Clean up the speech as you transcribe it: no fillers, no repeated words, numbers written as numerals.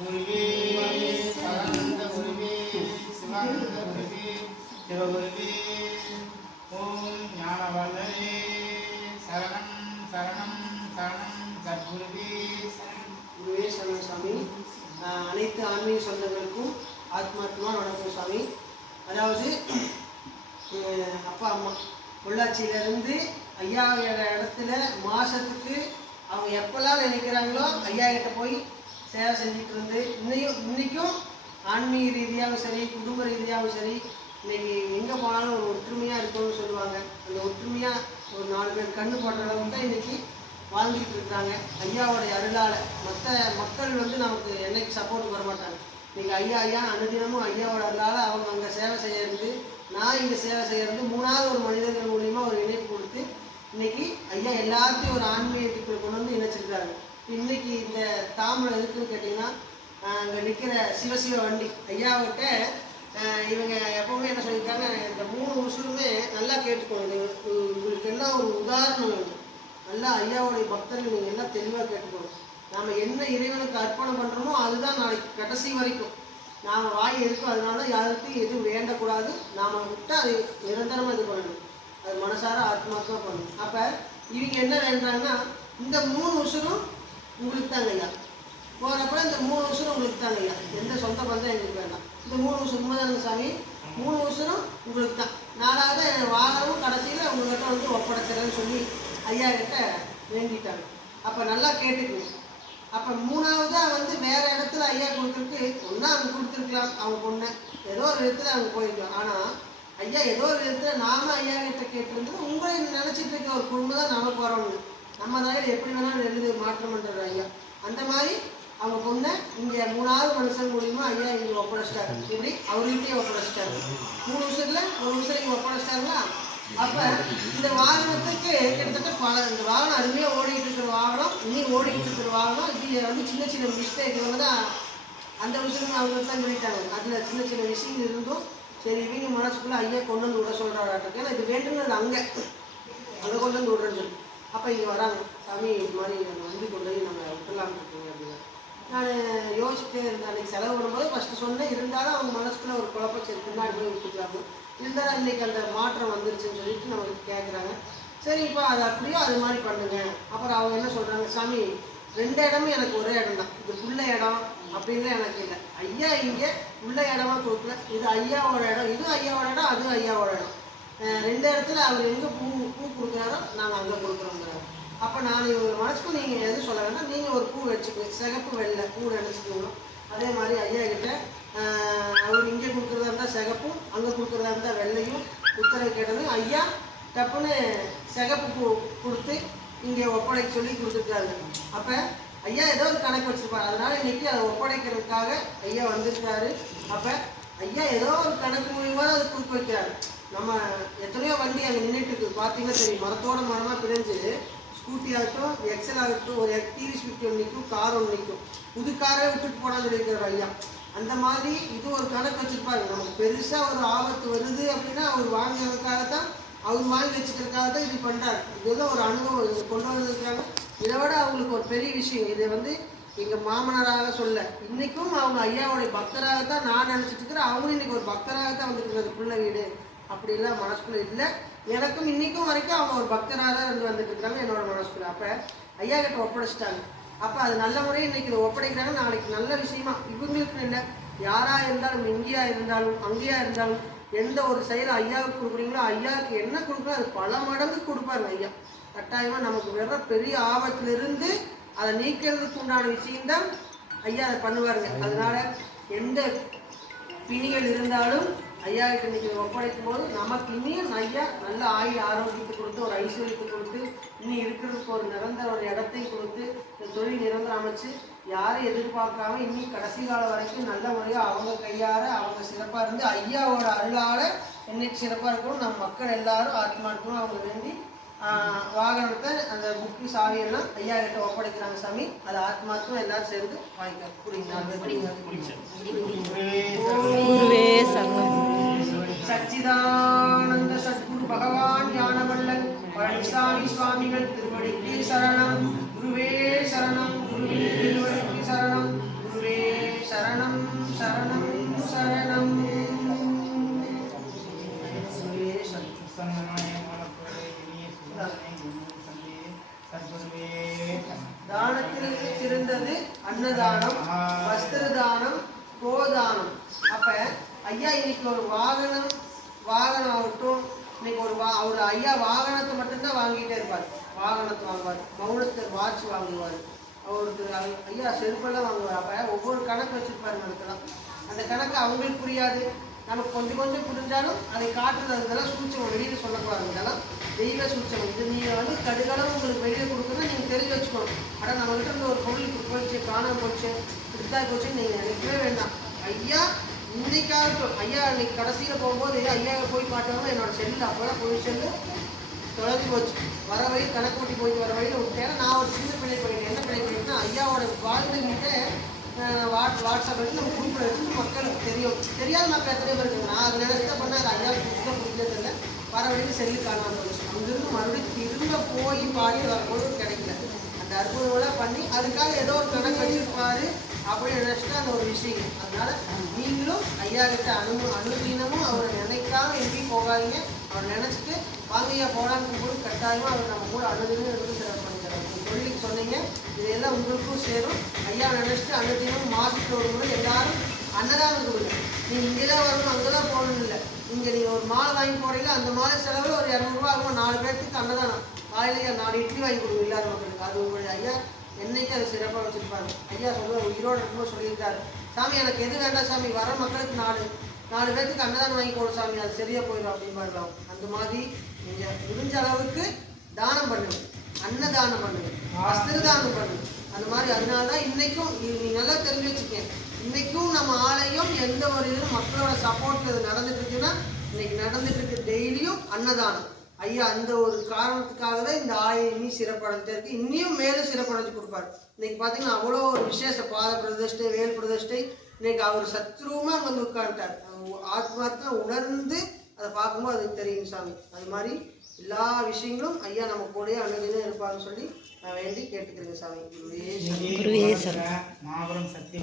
குருவே சரணந்த குருவே சிவானந்த குருவே சிவகுருவே ஓம் ஞானவல்லலே சரணம் சரணம் சரணம் சத்குருவே குருவே சரணம் சாமி. அனைத்து ஆன்மீக சொந்தங்களுக்கும் ஆத்மாத்மா வணக்கம் சாமி. அதாவது அப்பா அம்மா பொள்ளாச்சியிலேருந்து ஐயா இடத்துல மாதத்துக்கு அவங்க எப்போல்லாம் நினைக்கிறாங்களோ ஐயா கிட்ட போய் சேவை செஞ்சுட்டு இருந்து இன்றைக்கும் ஆன்மீக ரீதியாகவும் சரி குடும்ப ரீதியாகவும் சரி இன்றைக்கி எங்கே போனாலும் ஒரு ஒற்றுமையாக இருக்கணும்னு சொல்லுவாங்க. அந்த ஒற்றுமையாக ஒரு 4 பேர் கண்ணு போடுற அளவுக்கு தான் இன்றைக்கி வாழ்ந்துக்கிட்டு இருக்கிறாங்க. ஐயாவோடைய அருளால் மற்ற மக்கள் வந்து நமக்கு என்னைக்கு சப்போர்ட் வர மாட்டாங்க. இன்றைக்கி ஐயா அனுதினமும் ஐயாவோட அருளால் அவங்க அங்கே சேவை செய்யறது, நான் இங்கே சேவை செய்கிறது, 3வது ஒரு மனிதர்கள் மூலிமா ஒரு இணைப்பு கொடுத்து இன்றைக்கி ஐயா எல்லாத்தையும் ஒரு ஆன்மீகத்துக்குள்ள கொண்டு வந்து இணைச்சிருக்காங்க. இன்றைக்கி இந்த தாம்பரம் எதுக்குன்னு கேட்டிங்கன்னா, அங்கே நிற்கிற சிவசிவ வண்டி ஐயாவிட்ட இவங்க எப்போவுமே என்ன சொல்லியிருக்காங்க, இந்த 3 உசுருமே நல்லா கேட்டுக்கணும். உங்களுக்கு எல்லாம் ஒரு உதாரணம் வேணும். நல்லா ஐயாவுடைய பக்தர்கள் நீங்கள் எல்லாம் தெளிவாக கேட்டுக்கணும். நாம் என்ன இறைவனுக்கு அர்ப்பணம் பண்ணுறோமோ அதுதான் நாளைக்கு கடைசி வரைக்கும் நாம் வாய் இருக்கும். அதனால யாருக்கும் எதுவும் வேண்டக்கூடாது. நாம் விட்டால் அது நிரந்தரமாக இது பண்ணணும். அது மனசார ஆத்மாத்மா பண்ணணும். அப்போ இவங்க என்ன வேண்டாங்கன்னா, இந்த 3 உசுரும் உங்களுக்கு தாங்க ஐயா. போகிறப்ப இந்த 3 உசுரும் உங்களுக்கு தாங்க ஐயா. எந்த சொந்த பந்தம் எங்களுக்கு வேண்டாம். இந்த 3 உசுரு உண்மைதாங்க சாமி. 3 உசுரும் உங்களுக்கு தான். 4வது வாகனமும் கடைசியில் உங்கள்கிட்ட வந்து ஒப்படைச்சிடன்னு சொல்லி ஐயா கிட்ட வேண்டிட்டாங்க. அப்போ நல்லா கேட்டுக்கணும். அப்போ 3வதாக வந்து வேறு இடத்துல ஐயா கொடுத்துருக்கு. ஒன்றா அவங்க கொடுத்துருக்கலாம் அவங்க பொண்ணை, ஏதோ ஒரு விதத்தில் அவங்க போயிருக்கலாம். ஆனால் ஐயா ஏதோ ஒரு விதத்தில் நாம ஐயா கிட்ட கேட்டிருந்தது உங்களை நினச்சிட்டு இருக்க ஒரு குடும்பம் தான் நமக்கு வரணும். நம்ம தலையில் எப்படி வேணாலும் எழுதி மாற்றம் பண்ணுறாரு ஐயா. அந்த மாதிரி அவங்க பொண்ணை இங்கே 3வது மனுஷன் மூலியமா ஐயா இங்கே ஒப்படைச்சிட்டாரு. இப்படி அவர்கிட்டயே ஒப்படைச்சிட்டாரு. 3 வருஷத்துல 1 வருஷம் இங்கே ஒப்படைச்சிட்டாருங்களா. அப்போ இந்த வாகனத்துக்கு கிட்டத்தட்ட இந்த வாகனம் அருமையாக ஓடிக்கிட்டு இருக்கிற வாகனம், இன்னும் ஓடிக்கிட்டு இருக்கிற வாகனம். இது வந்து சின்ன சின்ன மிஸ்டேக் வந்து தான் அந்த விஷயம் அவங்க தான் சொல்லிட்டாங்க. அதில் சின்ன சின்ன விஷயம் இருந்தும் சரி இவங்க மனசுக்குள்ளே ஐயா கொண்டு வந்து விட சொல்கிறாராட்டுக்கு. ஏன்னா இது வேண்டும்னு அங்கே கொண்டு வந்து விடுறேன்னு சொல்லி அப்போ இங்கே வராங்க. சாமி இது மாதிரி நம்ம வந்து கொண்டு போய் நம்ம விட்டுலாம்னு இருக்கோங்க அப்படின்னு நான் யோசிச்சுட்டே இருந்தேன். அன்றைக்கி செலவு பண்ணும்போது ஃபஸ்ட்டு சொன்னேன். இருந்தாலும் அவங்க மனசுக்குள்ளே ஒரு குழப்பம் சரி பின்னாடி போய் விட்டுக்கலாமோ. இருந்தாலும் இன்றைக்கி அந்த மாற்றம் வந்துருச்சுன்னு சொல்லிட்டு நம்மளுக்கு கேட்குறாங்க. சரி இப்போ அது அப்படியோ அது மாதிரி பண்ணுங்க. அப்புறம் அவங்க என்ன சொல்கிறாங்க, சாமி 2 இடமும் எனக்கு ஒரே இடம் தான். இது உள்ள இடம் அப்படின்லாம் எனக்கு இல்லை. ஐயா இங்கே உள்ள இடமா கொடுக்கல. இது ஐயாவோட இடம், இது ஐயாவோட இடம், அது ஐயாவோட இடம். 2 இடத்துல அவர் எங்கே பூ கொடுக்குறாரோ நாங்கள் அங்கே கொடுக்குறோங்கிறாரு. அப்போ நான் இவங்க மனசுக்கு நீங்கள் எதுவும் சொல்ல வேண்டாம். நீங்கள் ஒரு பூ வச்சுக்கோங்க, சிகப்பு வெள்ளை பூ நினச்சிக்கோங்க. அதே மாதிரி ஐயா கிட்ட அவர் இங்கே கொடுக்குறதா இருந்தால் சிகப்பும், அங்கே கொடுக்குறதா இருந்தால் வெள்ளையும் உத்தரவு கேட்டது. ஐயா டப்புன்னு சிகப்பு பூ கொடுத்து இங்கே ஒப்படைக்க சொல்லி கொடுத்துருக்காரு. அப்போ ஐயா ஏதோ ஒரு கணக்கு வச்சுருப்பார். அதனால் இன்றைக்கி அதை ஒப்படைக்கிறதுக்காக ஐயா வந்திருக்காரு. அப்போ ஐயா ஏதோ ஒரு கணக்கு மூலியமாக அதை கொடுக்க வைக்கிறாரு. நம்ம எத்தனையோ வண்டி அங்கே நின்றுட்டு இருக்குது. பார்த்தீங்கன்னா தெரியும், மரத்தோட மரமாக பிரிஞ்சு ஸ்கூட்டி ஆகட்டும், எக்ஸல் ஆகட்டும், ஒரு டிவிஎஸ் 50 ஒன்று நிற்கும், கார் ஒன்று நிற்கும். புது காரே விட்டுட்டு போனான்னு சொல்லியிருக்கிறார் ஐயா. அந்த மாதிரி இது ஒரு கணக்கு வச்சுருப்பாரு. நமக்கு பெருசாக ஒரு ஆபத்து வருது அப்படின்னா அவர் வாங்கிறதுக்காகத்தான், அவர் வாங்கி வச்சுக்கிறதுக்காக தான் இது பண்ணுறாரு. இதுதான் ஒரு அனுபவம் இங்கே கொண்டு வந்துருக்காங்க. இதை விட அவங்களுக்கு ஒரு பெரிய விஷயம். இதை வந்து எங்கள் மாமனாராக சொல்ல, இன்றைக்கும் அவங்க ஐயாவுடைய பக்தராகத்தான் நான் நினச்சிட்டு இருக்கிறேன். அவங்களும் இன்றைக்கி ஒரு பக்தராகத்தான் வந்துருக்குறது. பிள்ளை வீடு அப்படிலாம் மனசுக்குள்ளே இல்லை. எனக்கும் இன்றைக்கும் வரைக்கும் அவங்க ஒரு பக்தராக தான் இருந்து வந்துட்டு இருக்காங்க என்னோட மனசுக்குள்ள. அப்போ ஐயா கிட்ட ஒப்படைச்சிட்டாங்க. அப்போ அது நல்ல முறையில் இன்றைக்கி இதை ஒப்படைக்கிறாங்க. நாளைக்கு நல்ல விஷயமா இவங்களுக்கு இல்லை, யாராக இருந்தாலும், இங்கேயா இருந்தாலும் அங்கேயா இருந்தாலும், எந்த ஒரு செயல் ஐயாவுக்கு கொடுக்குறீங்களோ ஐயாவுக்கு என்ன கொடுக்குறோ அது பல மடங்கு கொடுப்பாருங்க ஐயா. கட்டாயமாக நமக்கு வர்ற பெரிய ஆபத்திலிருந்து அதை நீக்கிறதுக்கு உண்டான விஷயம்தான் ஐயா அதை பண்ணுவாருங்க. அதனால எந்த பிணிகள் இருந்தாலும் ஐயா கிட்ட இன்னைக்கு ஒப்படைக்கும் போது நமக்கு இனியும் ஐயா நல்ல ஆயுள் ஆரோக்கியத்தை கொடுத்து, ஒரு ஐஸ்வர்யத்தை கொடுத்து, இன்னும் இருக்கிறதுக்கு ஒரு நிரந்தர ஒரு இடத்தை கொடுத்து, இந்த தொழில் நிரந்தரம் அமைச்சு யாரும் எதிர்பார்க்காம இன்னும் கடைசி காலம் வரைக்கும் நல்ல முறையாக அவங்க கையார அவங்க சிறப்பாக இருந்து ஐயாவோட அருளால் இன்னைக்கு சிறப்பாக இருக்கணும். நம்ம மக்கள் எல்லாரும் ஆத்மார்த்தமாக அவங்க வேண்டி வாகனத்தை அந்த புக்கு சாவியெல்லாம் ஐயா கிட்ட ஒப்படைக்கிறாங்க சாமி. அது ஆத்மார்த்தமாக எல்லாரும் சேர்ந்து வாங்கிக்க சச்சிதானந்த சத்குரு பகவான் ஞானவல்லன் பழனிசாமி சுவாமிகள் திருவடிக்கு சரணம். குருவே சரணம். குருவே திருவடிக்கு சரணம். குருவே வஸ்திரதானம், கோதானம். அப்ப ஐயா இன்னைக்கு ஒரு வாகனம் ஆகட்டும், இன்னைக்கு அவர் ஐயா வாகனத்தை மட்டும்தான் வாங்கிட்டே இருப்பார். வாகனத்தை வாங்குவார், மௌனஸ்தர் வாட்ச் வாங்குவார், அவருக்கு ஐயா செருப்பெல்லாம் வாங்குவார். அப்ப ஒவ்வொரு கணக்கு வச்சிருப்பாரு அதுக்கெல்லாம். அந்த கணக்கு அவங்களுக்கு புரியாது, நமக்கு கொஞ்சம் கொஞ்சம் புரிஞ்சாலும் அதை காட்டுறது அதெல்லாம் சூட்சம் வெளியில் சொல்லக்கூடாது. இதெல்லாம் தெய்வ சூட்சம். இது நீங்கள் கடுகளவு உங்களுக்கு வெளியில் கொடுக்கணும்னா நீங்கள் தெரிஞ்சு வச்சுக்கணும். ஆனால் நம்மகிட்ட இருந்து ஒரு பொருள் இப்படி போயிடுச்சு, காணாமல் போச்சு, இப்படித்தான் போச்சுன்னு நீங்கள் நினைக்கவே வேண்டாம். ஐயா இன்னைக்காகட்டும், ஐயா இன்னைக்கு கடைசியில் போகும்போது ஐயாவை போய் பார்த்தாலும் என்னோட செல்லில் அப்போதான் போய் செல்லு தொலைஞ்சு போச்சு. வர வழியில் கணக்கு ஓட்டி போயிட்டு வர வழியில் விட்டேன். நான் ஒரு சின்ன பிள்ளை பண்ணிட்டேன். என்ன பிள்ளை பண்ணிட்டேன்னா, ஐயாவோட வாழ்ந்துகிட்ட வாட்ஸ்அப் எடுத்து நம்ம குரூப்பில் எடுத்து மக்களுக்கு தெரியாத மக்கள் எத்தனை பேர் இருக்குங்க. நான் அதை நினைச்சா பண்ண அது ஐயா புதுசாக பிடிச்சதில்லை. வர வழியில் செல்லு காணாமல் போச்சு. அங்கிருந்து மறுபடியும் திரும்ப போய் பார்த்து வரும்போது கிடைக்கல. அந்த அற்புதமெல்லாம் பண்ணி அதுக்காக ஏதோ ஒரு கணக்கு வச்சிருப்பாரு அப்படின்னு நினைச்சிட்டு அந்த ஒரு விஷயம். அதனால நீங்களும் ஐயா கிட்ட அனுதினமும் அவரை நினைக்காம எங்கேயும் போகாதீங்க. அவர் நினைச்சிட்டு வாங்கையா போடான்னு போது கட்டாயமா அவர் நம்ம கூட அனுதினம் இருந்து சிறப்பு பண்ணிக்கிறார். தொழிலுக்கு சொன்னீங்க, இதெல்லாம் உங்களுக்கும் சேரும். ஐயா நினைச்சிட்டு அனுதினம் மாசத்துக்கு ஒரு முறை எல்லாரும் அன்னதானம் கொடுங்க. நீங்க இங்கேதான் வரணும், அங்கதான் போகணும் இல்லை. இங்க நீங்க ஒரு மாலை வாங்கி போறீங்க, அந்த மாலை செலவு ஒரு 200 ரூபா ஆகும். 4 பேருக்கு அன்னதானம். காலையிலேயே 4 இட்லி வாங்கி கொடுங்க இல்லாத மக்களுக்கு. அது உங்களுடைய ஐயா என்னைக்கு அதை சிறப்பாக வச்சிருப்பாங்க. ஐயா சொல்லுவார், உயிரோடு இருக்கும்போது சொல்லியிருக்காரு, சாமி எனக்கு எது வேண்டாம் சாமி, வர மக்களுக்கு 4 பேருக்கு அன்னதானம் வாங்கி போடும் சாமி, அது சரியா போயிடும் அப்படின்னு. அந்த மாதிரி நீங்க முடிஞ்ச அளவுக்கு தானம் பண்ணுங்க, அன்னதானம் பண்ணுங்க, வஸ்திரதானம் பண்ணுங்க. அந்த மாதிரி அதனாலதான் இன்னைக்கும் நீங்க நல்லா தெரிஞ்சு வச்சுக்கேன், இன்னைக்கும் நம்ம ஆலயம் எந்த ஒரு இதுவும் மக்களோட சப்போர்ட்ல இது நடந்துட்டு இருக்குன்னா இன்னைக்கு நடந்துட்டு இருக்கு. டெய்லியும் அன்னதானம். ஐயா அந்த ஒரு காரணத்துக்காக தான் இந்த ஆலயம் இன்னும் சிறப்படைஞ்சிட்டே இருக்கு. இன்னும் மேலும் சிறப்படைஞ்சு கொடுப்பாரு. இன்னைக்கு பாத்தீங்கன்னா அவ்வளோ ஒரு விசேஷ பாத பிரதிஷ்டை, வேல் பிரதிஷ்டை. இன்னைக்கு அவர் சத்ருவமா அங்க வந்து உட்காந்துட்டார். ஆத்மார்த்தமா உணர்ந்து அதை பார்க்கும்போது அதுக்கு தெரியும் சாமி. அது மாதிரி எல்லா விஷயங்களும் ஐயா நம்ம கூடயே அன்னதினம் இருப்பாங்கன்னு சொல்லி நான் வேண்டி கேட்டுக்கிறேங்க சாமி. மாபெரும் சக்தி